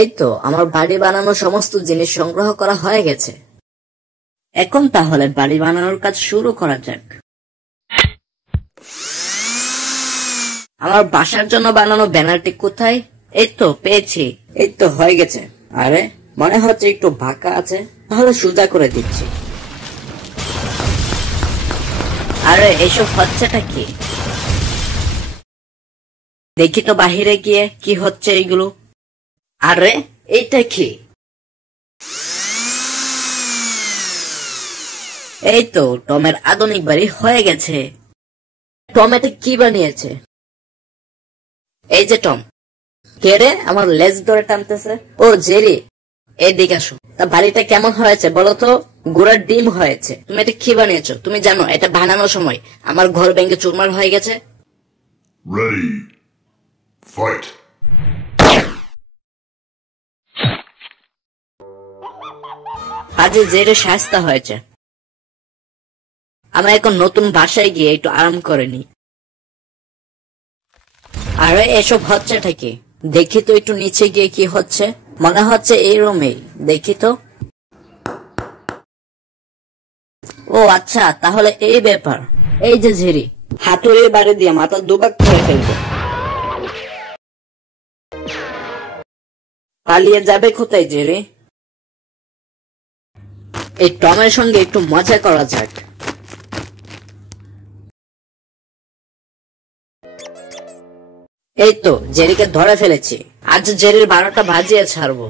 এই তো আমার বাড়ি বানানোর সমস্ত জিনিস সংগ্রহ করা হয়ে গেছে। এখন তাহলে বাড়ি বানানোর কাজ শুরু করা যাক। আমার বাসার জন্য বানানো ব্যানারটি কোথায়? এই তো পেয়েছি। এই তো হয়ে গেছে। আরে মনে হচ্ছে একটু বাঁকা আছে, তাহলে সোজা করে দিচ্ছি। আরে এসব হচ্ছেটা কি? দেখি তো বাহিরে গিয়ে কি হচ্ছে এইগুলো। আরে এইটা কি? এই তো টমের আধুনিক বাড়ি হয়ে গেছে। টম এটা কি বানিয়েছে? এই যে টম। কে রে আমার লেজ ধরে টানতেছে? ও জেরি, এদিকে আসো। তা বাড়িটা কেমন হয়েছে বলো তো? ঘোড়ার ডিম হয়েছে। তুমি এটা কি বানিয়েছো? তুমি জানো এটা বানানোর সময় আমার ঘর ভেঙে চুরমার হয়ে গেছে। Ready. Fight. আজ জেরে শাস্তা হয়েছে। আমরা এখন নতুন বাসায় গিয়ে একটু আরাম করে নি। আরে এসব হচ্ছেটা কি? দেখি তো একটু নিচে গিয়ে কি হচ্ছে। মনে হচ্ছে এই রুমেই। দেখি তো। ও আচ্ছা, তাহলে এই ব্যাপার। এই যে ঝিরি, হাতুড়ির বাড়ি দিয়ে মাথা দুবাক করে ফেলবো। পালিয়ে যাবে কোথায় জেরি? এই টমের সঙ্গে একটু মজা করা যাক। এই তো জেরিকে ধরে ফেলেছি। আজ জেরির 12টা বাজিয়ে ছাড়বো।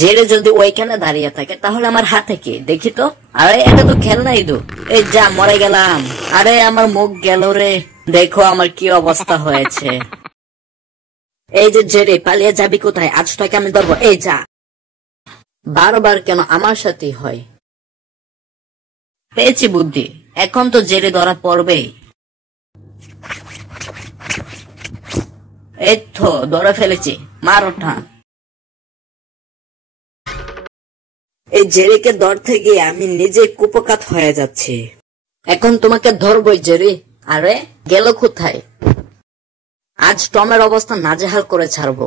জেরে যদি ওইখানে দাঁড়িয়ে থাকে তাহলে আমার হাতে কি? দেখি তো। আরে এটা তো খেলনা ইঁদুর। এই যা, মরে গেলাম। আরে আমার মুখ গেল রে। দেখো আমার কি অবস্থা হয়েছে। এই যে জেরে, পালিয়ে যাবি কোথায়? আজ তোকে আমি ধরবো। এই যা। বারবার কেন আমার সাথেই হয়? পেয়েছি বুদ্ধি। এখন তো জেরে ধরা পড়বেই। এই তো ধরে ফেলেছি। মার ওঠা। এই জেরিকে ধরতে গিয়ে আমি নিজে কুপকাত হয়ে যাচ্ছি। এখন তোমাকে ধরবই জেরি। আরে গেল কোথায়? আজ টমের অবস্থা নাজেহাল করে ছাড়বো।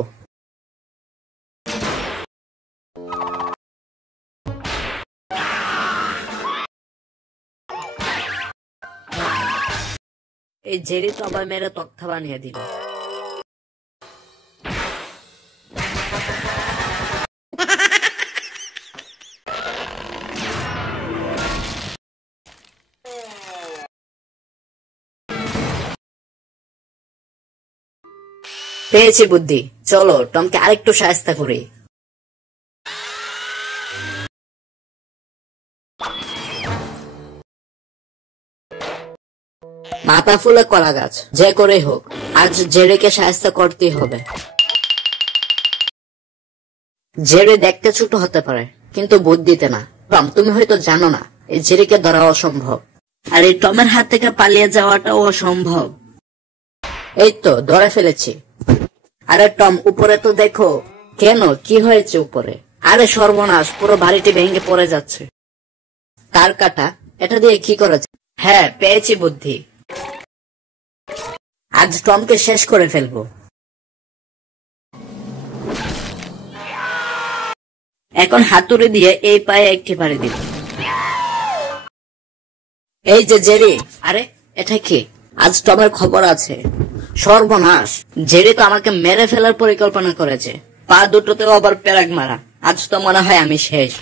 এই জেরি তো আবার মেরে তক্তা বানিয়ে দিল। পেয়েছি বুদ্ধি। চলো টমকে আরেকটু সাহায্য করি। মাথা ফুলে কলা গাছ, যে করে হোক আজ জেরিকে সাহায্য করতেই হবে। জেরি দেখতে ছোট হতে পারে কিন্তু বুদ্ধিতে না। টম, তুমি হয়তো জানো না এই জেরিকে ধরা অসম্ভব, আর এই টমের হাত থেকে পালিয়ে যাওয়াটাও অসম্ভব। এই তো ধরে ফেলেছি। আরে টম, উপরে তো দেখো। কেন, কি হয়েছে উপরে? আরে সর্বনাশ, পুরো বাড়িটি ভেঙে পড়ে যাচ্ছে। তার কাটা, এটা দিয়ে কি করা যায়? হ্যাঁ, পেয়েছি বুদ্ধি। আজ টমকে শেষ করে ফেলবো। এখন হাতুড়ি দিয়ে এই পায়ে একটি বাড়ি দিব। এই যে জেরি। আরে এটা কি? আজ টমের খবর আছে। সর্বনাশ, জেরি তো আমাকে মেরে ফেলার পরিকল্পনা করেছে। পা দুটোতেও আবার পেরাক মারা। আজ তো মনে হয় আমি শেষ।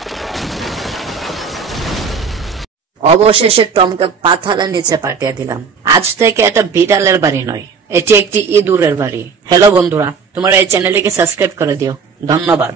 অবশেষে টমকে পাথারের নিচে পাঠিয়ে দিলাম। আজ থেকে এটা বিড়ালের বাড়ি নয়, এটি একটি ইঁদুরের বাড়ি। হ্যালো বন্ধুরা, তোমরা এই চ্যানেলটিকে সাবস্ক্রাইব করে দিও। ধন্যবাদ।